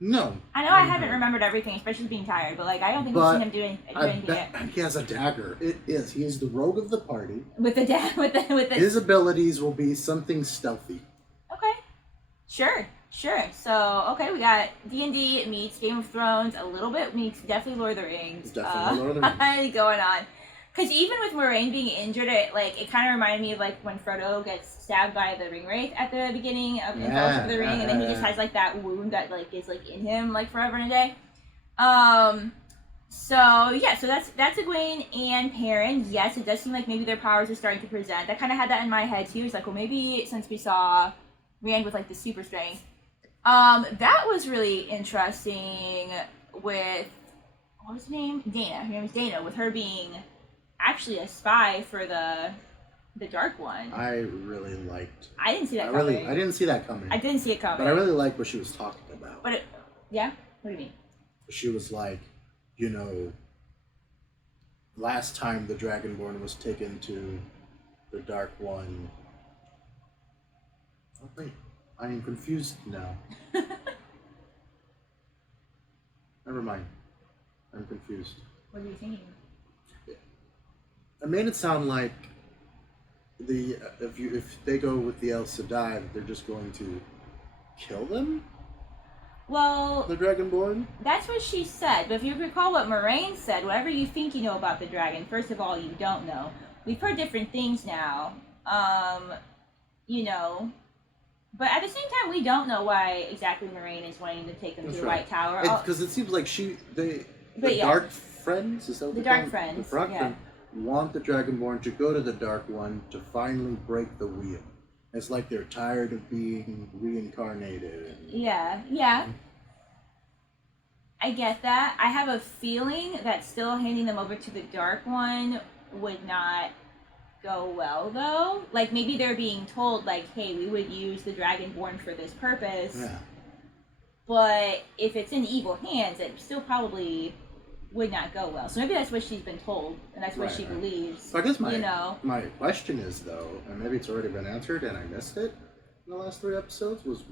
No. I know I haven't remembered everything, especially being tired. But I don't think we've seen him do anything yet. He has a dagger. It is. He is the rogue of the party. With the His abilities will be something stealthy. Okay. Sure. So, okay, we got D&D meets Game of Thrones a little bit, meets definitely Lord of the Rings. Definitely Lord of the Rings. Going on. Because even with Moraine being injured, it kind of reminded me of when Frodo gets stabbed by the ring wraith at the beginning of in Fellowship of the Ring, and then he just has that wound that is in him forever and a day. So that's Egwene and Perrin. Yes, it does seem like maybe their powers are starting to present. I kind of had that in my head too. It's well, maybe since we saw Rand with the super strength. That was really interesting with what was her name? Dana. Her name was Dana, with her being actually a spy for the Dark One. I really liked. I didn't see that coming. I didn't see that coming. I didn't see it coming. But I really liked what she was talking about. But yeah, what do you mean? She was like, last time the Dragonborn was taken to the Dark One. Oh wait, I am confused now. Never mind. I'm confused. What are you thinking? I made it sound like if they go with the Aes Sedai, they're just going to kill them. Well, the Dragonborn. That's what she said. But if you recall what Moraine said, whatever you think you know about the dragon, first of all, you don't know. We've heard different things now. But at the same time, we don't know why exactly Moraine is wanting to take them to the White Tower. Because it seems like the Dark Friends, is that what the they're Dark called? Friends, The Dark Friends want the Dragonborn to go to the Dark One to finally break the wheel. It's like they're tired of being reincarnated. Yeah. I get that. I have a feeling that still handing them over to the Dark One would not go well, though. Maybe they're being told, hey, we would use the Dragonborn for this purpose. Yeah. But if it's in evil hands, it still probably would not go well. So maybe that's what she's been told, and that's what she believes. So I guess my question is, though, and maybe it's already been answered and I missed it in the last 3 episodes, was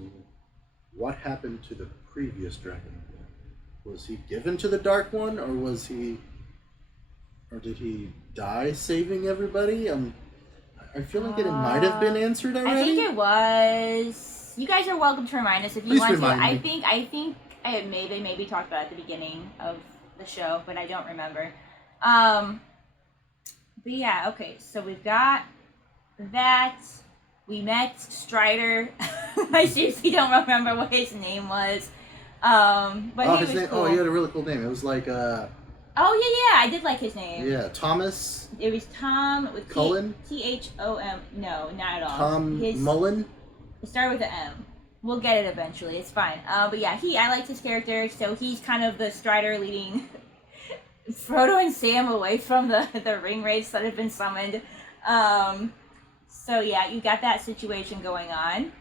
what happened to the previous Dragonborn? Was he given to the Dark One, or did he die saving everybody? I feel like it might have been answered already. I think it was. You guys are welcome to remind us if you want to. I think they maybe talked about it at the beginning of the show, but I don't remember. But yeah, okay. So we've got that. We met Strider. I seriously don't remember what his name was. But he was cool. He had a really cool name. It was like Oh yeah, I did like his name. Yeah, Thomas. It was Tom with Cullen. Thom. No, not at all. Tom Mullen. It started with an M. We'll get it eventually. It's fine. But yeah, I liked his character. So he's kind of the Strider leading Frodo and Sam away from the ring wraiths that have been summoned. So yeah, you got that situation going on,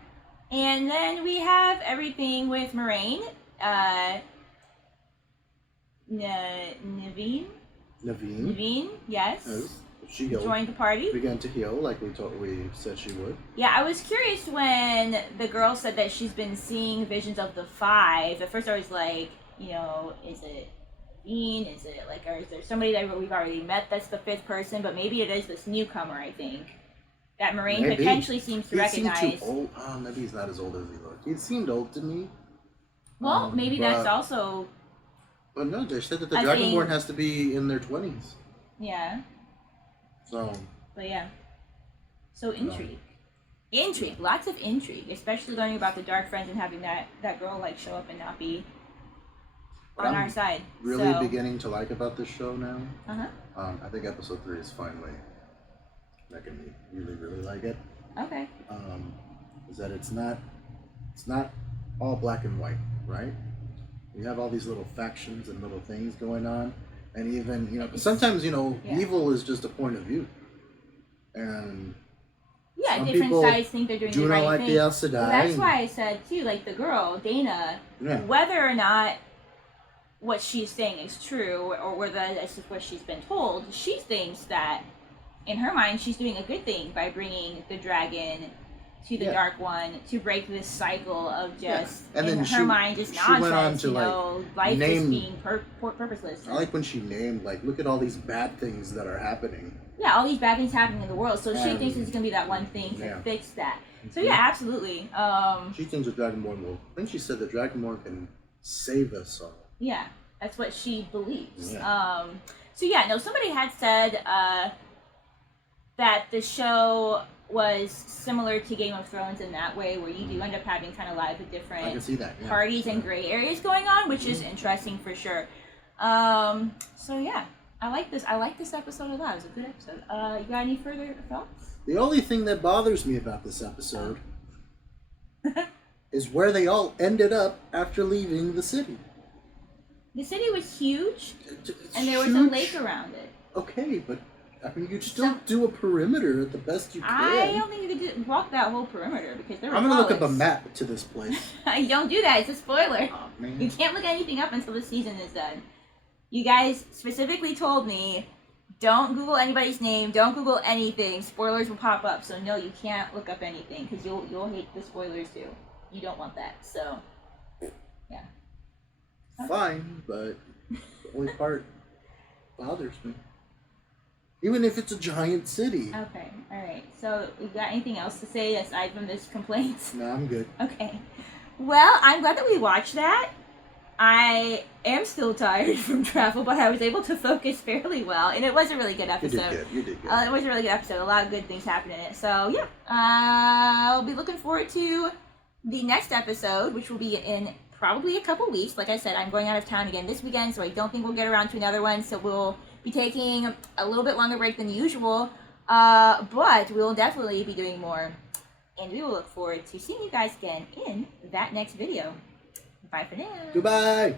and then we have everything with Moraine. Naveen, yes. She joined the party. Began to heal like we said she would. Yeah, I was curious when the girl said that she's been seeing visions of the 5. At first I was like, is it Naveen? Is it or is there somebody that we've already met that's the 5th person? But maybe it is this newcomer, I think, that Moraine potentially seems to recognize. He seemed too old. Maybe he's not as old as he looked. He seemed old to me. Well, maybe that's also... But no, they said that the Dragonborn has to be in their 20s. Yeah. So. But yeah. So intrigue. Intrigue, lots of intrigue, especially learning about the Dark Friends and having that girl like show up and not be on our side. Really beginning to like about this show now. I think episode 3 is finally making me really like it. Okay. Is that it's not all black and white, right? You have all these little factions and little things going on, and even, you know, sometimes, you know, evil is just a point of view, and some different people sides think they're doing do the not right like thing. the Aes Sedai. Well, that's why I said too, like the girl Dana, whether or not what she's saying is true, or whether that's just what she's been told, she thinks that in her mind she's doing a good thing by bringing the dragon to the Dark One to break this cycle of just, and in then her mind, just she went on nonsense, to, you know, life name, just being purposeless. I like when she named, like, look at all these bad things that are happening. Yeah, all these bad things happening in the world, so she thinks it's gonna be that one thing to fix that. So yeah, absolutely. She thinks the Dragonborn will. I think she said the Dragonborn can save us all. Yeah, that's what she believes. Yeah. So yeah, no, somebody had said that the show was similar to Game of Thrones in that way, where you do end up having kind of a lot of different I can see that, parties and gray areas going on, which is interesting for sure. So yeah, I like this episode a lot. It was a good episode. You got any further thoughts? The only thing that bothers me about this episode is where they all ended up after leaving the city. The city was huge, and there was a lake around it. Okay, but I mean, you'd still do a perimeter the best you can. I don't think you could walk that whole perimeter because there were I'm gonna look up a bullets. map to this place. Don't do that. It's a spoiler. Oh, man. You can't look anything up until the season is done. You guys specifically told me, don't Google anybody's name. Don't Google anything. Spoilers will pop up. So no, you can't look up anything because you'll hate the spoilers too. You don't want that. So yeah. Fine, but the only part bothers me. Even if it's a giant city. Okay, alright. So, you got anything else to say aside from this complaint? No, I'm good. Okay. Well, I'm glad that we watched that. I am still tired from travel, but I was able to focus fairly well, and it was a really good episode. You did good. It was a really good episode. A lot of good things happened in it. So, yeah. I'll be looking forward to the next episode, which will be in probably a couple weeks. Like I said, I'm going out of town again this weekend, so I don't think we'll get around to another one. So we'll be taking a little bit longer break than usual, but we'll definitely be doing more. And we will look forward to seeing you guys again in that next video. Bye for now. Goodbye.